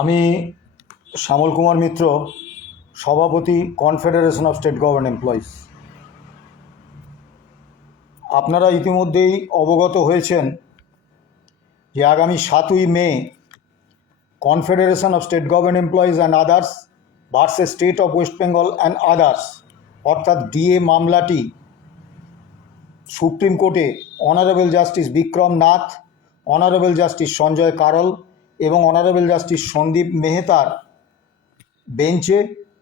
আমি শ্যামল কুমার মিত্র, সভাপতি confederation of state government employees. আপনারা ইতিমধ্যেই অবগত হয়েছেন যে আগামী 7ই মে confederation of state government employees and others versus state of West Bengal and others অর্থাৎ ডিএ মামলাটি সুপ্রিম কোর্টে honourable justice Vikram Nath, honourable justice Sanjay Karol এবং অনারেবল জাস্টিস সন্দীপ মেহতার বেঞ্চে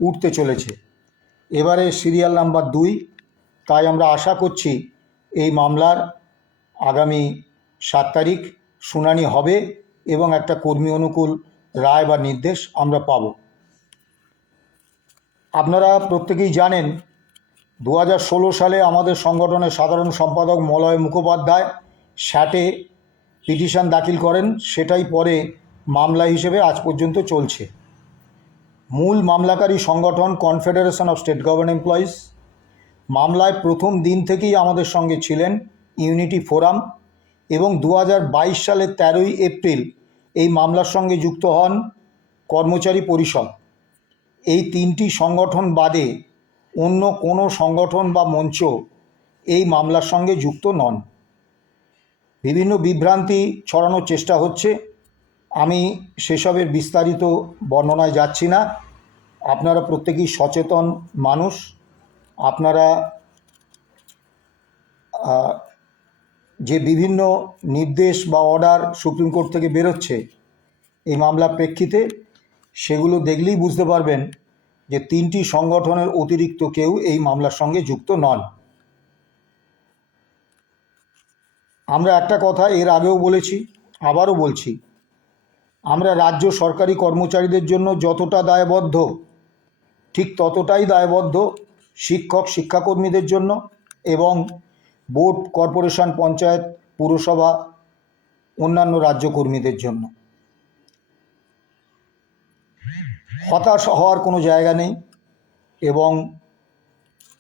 উঠতে চলেছে। এবারে সিরিয়াল নাম্বার 2। তাই আমরা আশা করছি এই মামলার আগামী 7 তারিখ শুনানি হবে এবং একটা কর্মী অনুকূল রায় বা নির্দেশ আমরা পাব। আপনারা প্রত্যেকেই জানেন 2016 সালে আমাদের সংগঠনের সাধারণ সম্পাদক মলয় মুখোপাধ্যায় স্যাটে পিটিশন দাখিল করেন। সেটাই পরে মামলা হিসেবে আজ পর্যন্ত চলছে। মূল মামলাকারী সংগঠন confederation of state government employees. মামলায় প্রথম দিন থেকেই আমাদের সঙ্গে ছিলেন ইউনিটি ফোরাম এবং 2022 সালের 13ই এপ্রিল এই মামলার সঙ্গে যুক্ত হন কর্মচারী পরিষদ। এই 3টি সংগঠন বাদে অন্য কোনো সংগঠন বা মঞ্চ এই মামলার সঙ্গে যুক্ত নন। বিভিন্ন বিভ্রান্তি ছড়ানোর চেষ্টা হচ্ছে, আমি সেসবের বিস্তারিত বর্ণনায় যাচ্ছি না। আপনারা প্রত্যেকেই সচেতন মানুষ। আপনারা যে বিভিন্ন নির্দেশ বা অর্ডার সুপ্রিম কোর্ট থেকে বেরোচ্ছে এই মামলার প্রেক্ষিতে, সেগুলো দেখলেই বুঝতে পারবেন যে 3টি সংগঠনের অতিরিক্ত কেউ এই মামলার সঙ্গে যুক্ত নন। আমরা একটা কথা এর আগেও বলেছি, আবারও বলছি, আমরা রাজ্য সরকারি কর্মচারীদের জন্য যতটা দায়বদ্ধ ঠিক ততটাই দায়বদ্ধ শিক্ষক শিক্ষাকর্মীদের জন্য এবং বোর্ড, কর্পোরেশন, পঞ্চায়েত, পুরসভা, অন্যান্য রাজ্য কর্মীদের জন্য। হতাশ হওয়ার কোনো জায়গা নেই এবং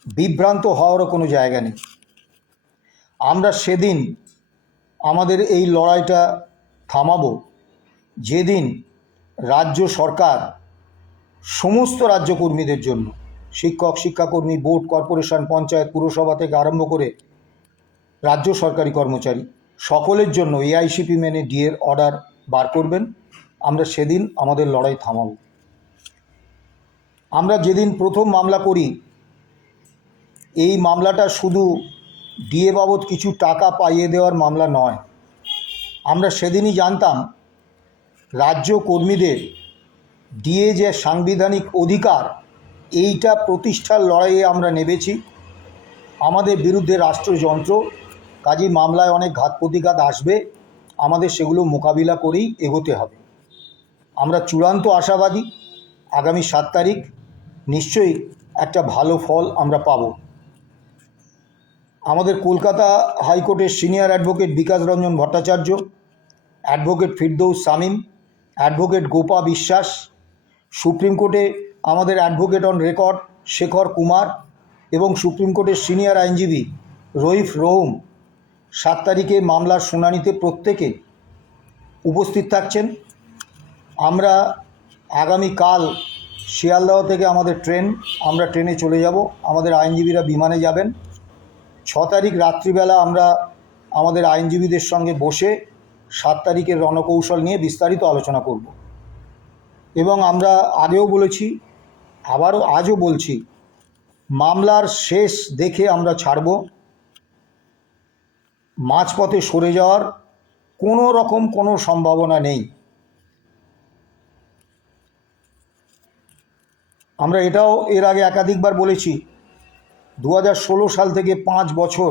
বিভ্রান্ত হওয়ারও কোনো জায়গা নেই। আমরা সেদিন আমাদের এই লড়াইটা থামাবো যেদিন রাজ্য সরকার সমস্ত রাজ্য কর্মীদের জন্য, শিক্ষক শিক্ষাকর্মী, বোর্ড, কর্পোরেশন, পঞ্চায়েত, পুরসভা থেকে আরম্ভ করে রাজ্য সরকারি কর্মচারী সকলের জন্য এআইসিপি মেনে ডিএর অর্ডার বার করবেন। আমরা সেদিন আমাদের লড়াই থামাব। আমরা যেদিন প্রথম মামলা করি, এই মামলাটা শুধু ডিএ বাবদ কিছু টাকা পাইয়ে দেওয়ার মামলা নয়। আমরা সেদিনই জানতাম রাজ্য কর্মীদের ডিএ যে সাংবিধানিক অধিকার, এইটা প্রতিষ্ঠার লড়াইয়ে আমরা নেমেছি। আমাদের বিরুদ্ধে রাষ্ট্রযন্ত্র, কাজী মামলায় অনেক ঘাত প্রতিঘাত আসবে, আমাদের সেগুলো মোকাবিলা করেই এগোতে হবে। আমরা চূড়ান্ত আশাবাদী আগামী 7 তারিখ নিশ্চয়ই একটা ভালো ফল আমরা পাব। আমাদের কলকাতা হাইকোর্টের senior advocate Bikash Ranjan Bhattacharya, advocate Firdous Shamim, advocate Gopa বিশ্বাস, সুপ্রিম কোর্টে আমাদের advocate on record Shekhar Kumar এবং সুপ্রিম কোর্টের সিনিয়র আইনজীবী রইফ রহুম 7 তারিখে মামলার শুনানিতে প্রত্যেকে উপস্থিত থাকছেন। আমরা আগামীকাল শিয়ালদহ থেকে আমাদের ট্রেন, আমরা ট্রেনে চলে যাব, আমাদের আইনজীবীরা বিমানে যাবেন। 6 তারিখ রাত্রিবেলা আমরা আমাদের আইনজীবীদের সঙ্গে বসে 7 তারিখের রণকৌশল নিয়ে বিস্তারিত আলোচনা করব। এবং আমরা আগেও বলেছি, আজও বলছি, মামলার শেষ দেখে আমরা ছাড়ব। মাঝপথে সরে যাওয়ার কোনো রকম কোনো সম্ভাবনা নেই। আমরা এটাও এর আগে একাধিকবার বলেছি, 2016 সাল থেকে 5 বছর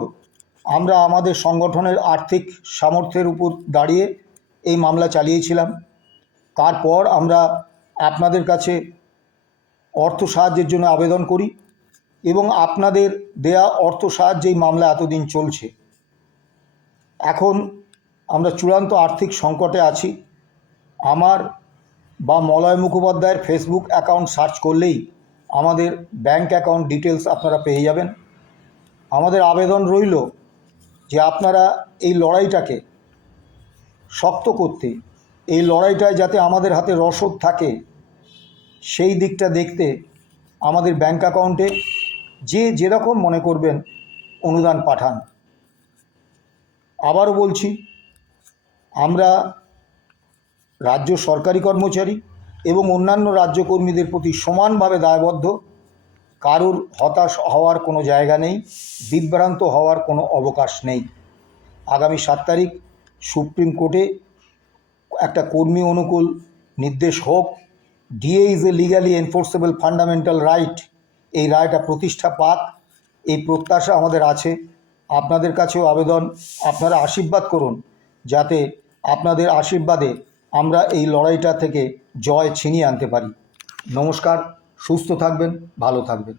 আমরা আমাদের সংগঠনের আর্থিক সামর্থ্যের উপর দাঁড়িয়ে এই মামলা চালিয়েছিলাম। তারপর আমরা আপনাদের কাছে অর্থ সাহায্যের জন্য আবেদন করি এবং আপনাদের দেয়া অর্থ সাহায্যেই মামলা এতদিন চলছে। এখন আমরা চূড়ান্ত আর্থিক সংকটে আছি। আমার বা মলয় মুখোপাধ্যায়ের ফেসবুক অ্যাকাউন্ট সার্চ করলেই আমাদের ব্যাংক অ্যাকাউন্ট ডিটেলস আপনারা পেয়ে যাবেন। আমাদের আবেদন রইল যে আপনারা এই লড়াইটাকে শক্ত করতে এই লড়াইটায় যাতে আমাদের হাতে রসদ থাকে সেই দিকটা দেখতে আমাদের ব্যাংক অ্যাকাউন্টে যে যেরকম মনে করবেন অনুদান পাঠান। আবারও বলছি, আমরা রাজ্য সরকারি কর্মচারী এবং অন্যান্য রাজ্য কর্মীদের প্রতি সমানভাবে দায়বদ্ধ। কারুর হতাশ হওয়ার কোনো জায়গা নেই, বিভ্রান্ত হওয়ার কোনো অবকাশ নেই। আগামী 7 তারিখ সুপ্রিম কোর্টে একটা কর্মী অনুকূল নির্দেশ হোক। DA is a legally enforceable fundamental right, এই রায়টা প্রতিষ্ঠা পাক, এই প্রত্যাশা আমাদের আছে। আপনাদের কাছেও আবেদন, আপনারা আশীর্বাদ করুন যাতে আপনাদের আশীর্বাদে আমরা এই লড়াইটা থেকে জয় ছিনিয়ে আনতে পারি। নমস্কার, সুস্থ থাকবেন, ভালো থাকবেন।